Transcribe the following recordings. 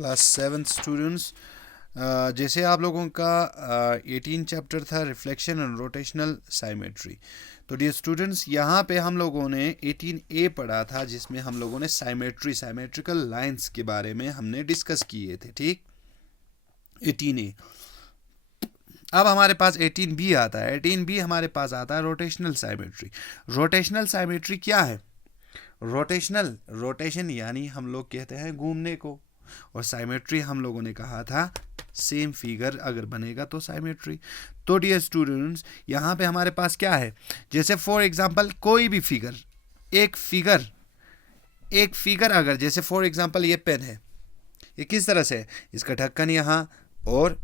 Class 7 students, जैसे आप लोगों का 18 चैप्टर था रिफ्लेक्शन एंड रोटेशनल साइमेट्री। तो डियर स्टूडेंट्स, यहाँ पे हम लोगों ने 18A पढ़ा था, जिसमें हम लोगों ने साइमेट्रिकल लाइंस के बारे में हमने डिस्कस किए थे। ठीक, 18A। अब हमारे पास 18B आता है। 18B हमारे पास आता है रोटेशनल साइमेट्री। रोटेशनल साइमेट्री क्या है? रोटेशन यानी हम लोग कहते हैं घूमने को, और साइमेट्री हम लोगों ने कहा था सेम फिगर अगर बनेगा तो साइमेट्री। तो डियर स्टूडेंट्स, यहाँ पे हमारे पास क्या है? जैसे फॉर एग्जांपल कोई भी फिगर, एक फिगर अगर, जैसे फॉर एग्जांपल ये पेन है, ये किस तरह से है? इसका ढक्कन यहाँ और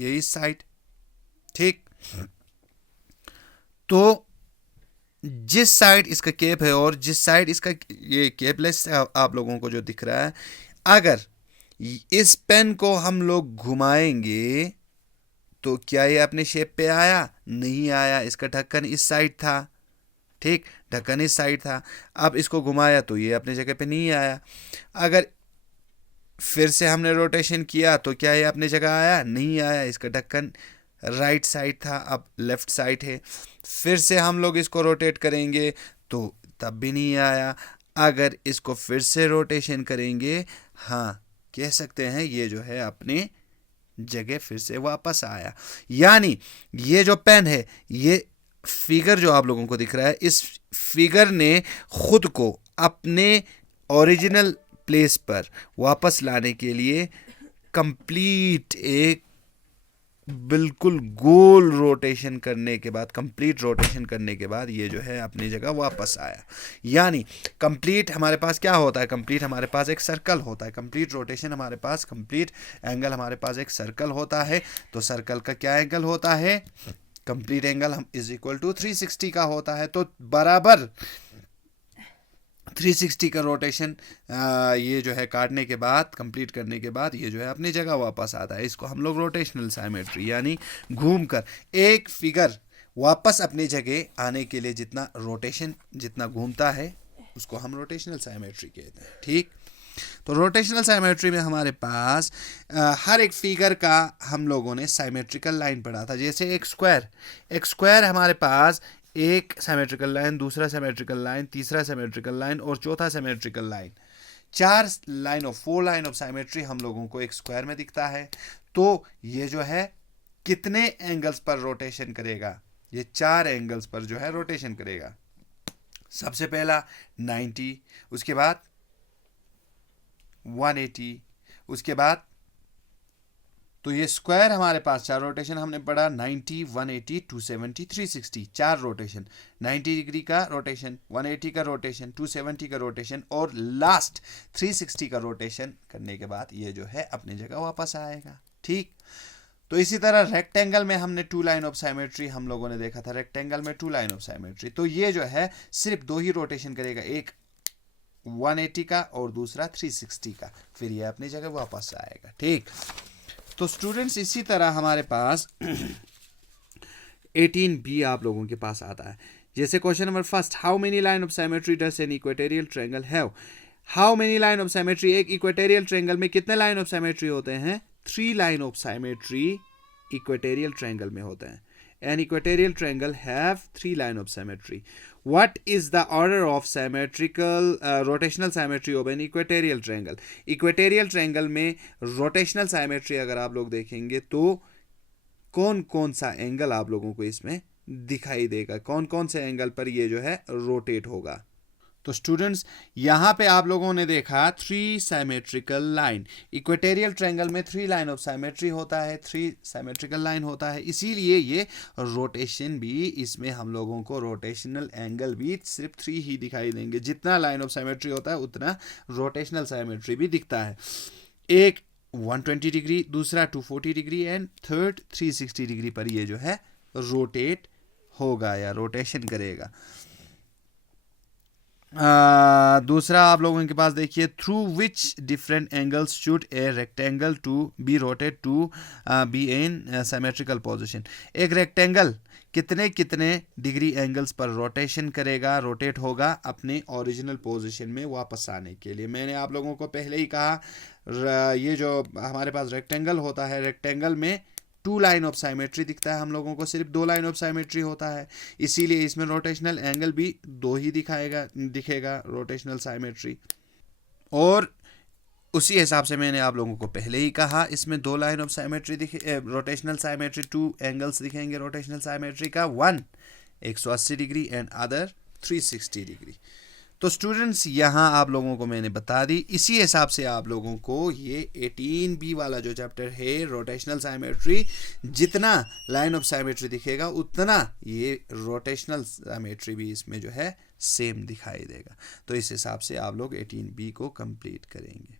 ये इस साइड। ठीक, तो जिस साइड इसका कैप है और जिस साइड इसका ये कैपलेस आप लोगों को जो दिख रहा है, अगर इस पेन को हम लोग घुमाएंगे तो क्या ये अपने शेप पे आया? नहीं आया। इसका ढक्कन इस साइड था। ठीक, ढक्कन इस साइड था। अब इसको घुमाया तो ये अपने जगह पे नहीं आया। अगर फिर से हमने रोटेशन किया तो क्या ये अपने जगह आया? नहीं आया। इसका ढक्कन राइट साइड था, अब लेफ्ट साइड है। फिर से हम लोग इसको रोटेट करेंगे तो तब भी नहीं आया। अगर इसको फिर से रोटेशन करेंगे, हाँ, कह सकते हैं ये जो है अपने जगह फिर से वापस आया। यानी ये जो पेन है, ये फिगर जो आप लोगों को दिख रहा है, इस फिगर ने खुद को अपने ओरिजिनल प्लेस पर वापस लाने के लिए कंप्लीट एक बिल्कुल गोल रोटेशन करने के बाद, कंप्लीट रोटेशन करने के बाद ये जो है अपनी जगह वापस आया। यानी कंप्लीट हमारे पास क्या होता है? कंप्लीट हमारे पास एक सर्कल होता है। कंप्लीट रोटेशन हमारे पास, कंप्लीट एंगल हमारे पास एक सर्कल होता है। तो सर्कल का क्या एंगल होता है? कंप्लीट एंगल हम इज इक्वल टू 360 का होता है। तो बराबर 360 का रोटेशन ये जो है काटने के बाद, कंप्लीट करने के बाद ये जो है अपनी जगह वापस आता है। इसको हम लोग रोटेशनल साइमेट्री, यानी घूमकर एक फिगर वापस अपनी जगह आने के लिए जितना रोटेशन, जितना घूमता है, उसको हम रोटेशनल साइमेट्री कहते हैं। ठीक, तो रोटेशनल साइमेट्री में हमारे पास हर एक फिगर का हम लोगों ने साइमेट्रिकल लाइन पढ़ा था। जैसे एक स्क्वायर हमारे पास एक सिमेट्रिकल लाइन, दूसरा सिमेट्रिकल लाइन, तीसरा सिमेट्रिकल लाइन और चौथा symmetrical line. 4 line of symmetry हम लोगों को एक स्क्वायर में दिखता है। तो ये जो है कितने एंगल्स पर रोटेशन करेगा? ये 4 एंगल्स पर जो है रोटेशन करेगा। सबसे पहला 90, उसके बाद 180, उसके बाद, तो ये स्क्वायर हमारे पास 4 रोटेशन हमने पढ़ा, 90, 180, 270, 360। 4 रोटेशन, 90 डिग्री का रोटेशन, 180 का रोटेशन, 270 का रोटेशन और लास्ट 360 का रोटेशन करने के बाद ये जो है अपनी जगह वापस आएगा। ठीक, तो इसी तरह रेक्टेंगल में हमने 2 लाइन ऑफ साइमेट्री हम लोगों ने देखा था। रेक्टेंगल में 2 लाइन ऑफ साइमेट्री, तो ये जो है सिर्फ 2 ही रोटेशन करेगा, एक 180 का और दूसरा 360 का, फिर ये अपनी जगह वापस आएगा। ठीक, तो स्टूडेंट्स इसी तरह हमारे पास 18B आप लोगों के पास आता है। जैसे question number first, how many line of symmetry does N equatorial triangle have? How many line of symmetry, एक इक्वेटोरियल ट्रायंगल में कितने लाइन ऑफ साइमेट्री होते हैं? 3 line of symmetry equatorial triangle में होते हैं। An equatorial triangle have 3 line of symmetry. What is the order of symmetrical rotational symmetry of an equatorial triangle? Equatorial triangle में rotational symmetry अगर आप लोग देखेंगे तो कौन कौन सा एंगल आप लोगों को इसमें दिखाई देगा? कौन कौन से एंगल पर ये जो है रोटेट होगा? तो स्टूडेंट्स, यहाँ पे आप लोगों ने देखा 3 साइमेट्रिकल लाइन। इक्वेटोरियल ट्रायंगल में 3 लाइन ऑफ साइमेट्री होता है, 3 साइमेट्रिकल लाइन होता है, इसीलिए ये रोटेशन भी, इसमें हम लोगों को रोटेशनल एंगल भी सिर्फ 3 ही दिखाई देंगे। जितना लाइन ऑफ साइमेट्री होता है उतना रोटेशनल साइमेट्री भी दिखता है। एक 120 डिग्री, दूसरा 240 डिग्री एंड थर्ड 360 डिग्री पर ये जो है रोटेट होगा या रोटेशन करेगा। दूसरा आप लोगों के पास देखिए, through which different angles should a rectangle to be rotate to be in symmetrical position. एक रेक्टेंगल कितने कितने डिग्री एंगल्स पर रोटेशन करेगा, रोटेट होगा अपने ओरिजिनल पोजीशन में वापस आने के लिए। मैंने आप लोगों को पहले ही कहा, ये जो हमारे पास रेक्टेंगल होता है, रेक्टेंगल में टू लाइन ऑफ साइमेट्री दिखता है, हम लोगों को सिर्फ दो लाइन ऑफ साइमेट्री होता है, इसीलिए इसमें रोटेशनल एंगल भी दो ही दिखेगा रोटेशनल साइमेट्री। और उसी हिसाब से मैंने आप लोगों को पहले ही कहा, इसमें दो line of symmetry rotational symmetry, two angles दिखेंगे रोटेशनल साइमेट्री का, one 180 degree and other 360 degree. तो स्टूडेंट्स यहाँ आप लोगों को मैंने बता दी, इसी हिसाब से आप लोगों को ये 18B वाला जो चैप्टर है रोटेशनल साइमेट्री, जितना लाइन ऑफ साइमेट्री दिखेगा उतना ये रोटेशनल साइमेट्री भी इसमें जो है सेम दिखाई देगा। तो इस हिसाब से आप लोग 18B को कंप्लीट करेंगे।